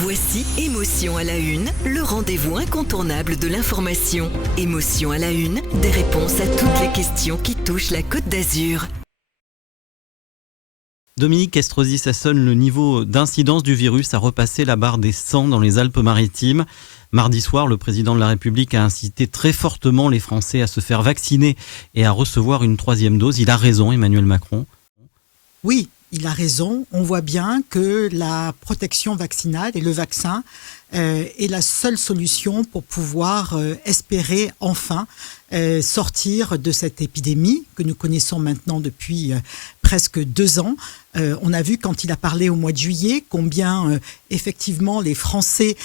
Voici Émotion à la une, le rendez-vous incontournable de l'information. Émotion à la une, des réponses à toutes les questions qui touchent la Côte d'Azur. Dominique Estrosi-Sassonne, le niveau d'incidence du virus a repassé la barre des 100 dans les Alpes-Maritimes. Mardi soir, le président de la République a incité très fortement les Français à se faire vacciner et à recevoir une 3e dose. Il a raison, Emmanuel Macron. Oui, il a raison. On voit bien que la protection vaccinale et le vaccin est la seule solution pour pouvoir espérer enfin sortir de cette épidémie que nous connaissons maintenant depuis presque 2 ans. On a vu quand il a parlé au mois de juillet combien effectivement les Français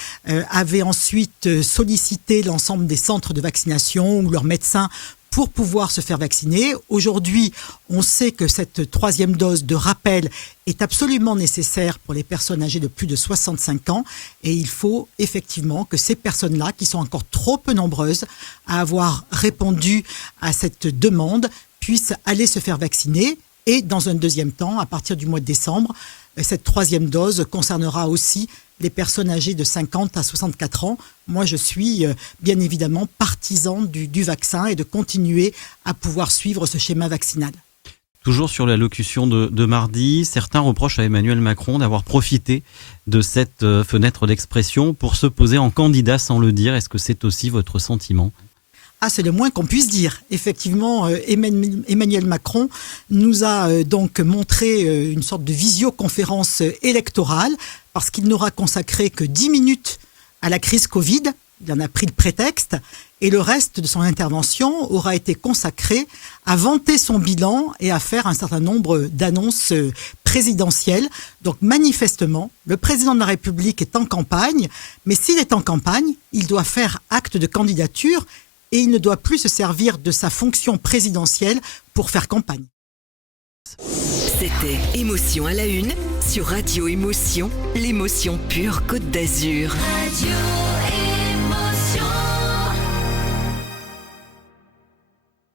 avaient ensuite sollicité l'ensemble des centres de vaccination ou leurs médecins pour pouvoir se faire vacciner. Aujourd'hui, on sait que cette 3e dose de rappel est absolument nécessaire pour les personnes âgées de plus de 65 ans et il faut effectivement que ces personnes-là, qui sont encore trop peu nombreuses à avoir répondu à cette demande, puissent aller se faire vacciner. Et dans un 2e temps, à partir du mois de décembre, cette 3e dose concernera aussi les personnes âgées de 50 à 64 ans. Moi, je suis bien évidemment partisan du vaccin et de continuer à pouvoir suivre ce schéma vaccinal. Toujours sur l'allocution de mardi, certains reprochent à Emmanuel Macron d'avoir profité de cette fenêtre d'expression pour se poser en candidat sans le dire. Est-ce que c'est aussi votre sentiment ? C'est le moins qu'on puisse dire. Effectivement, Emmanuel Macron nous a donc montré une sorte de visioconférence électorale parce qu'il n'aura consacré que 10 minutes à la crise Covid. Il en a pris le prétexte et le reste de son intervention aura été consacré à vanter son bilan et à faire un certain nombre d'annonces présidentielles. Donc manifestement, le président de la République est en campagne, mais s'il est en campagne, il doit faire acte de candidature et il ne doit plus se servir de sa fonction présidentielle pour faire campagne. C'était Émotion à la une sur Radio Émotion, l'émotion pure Côte d'Azur. Radio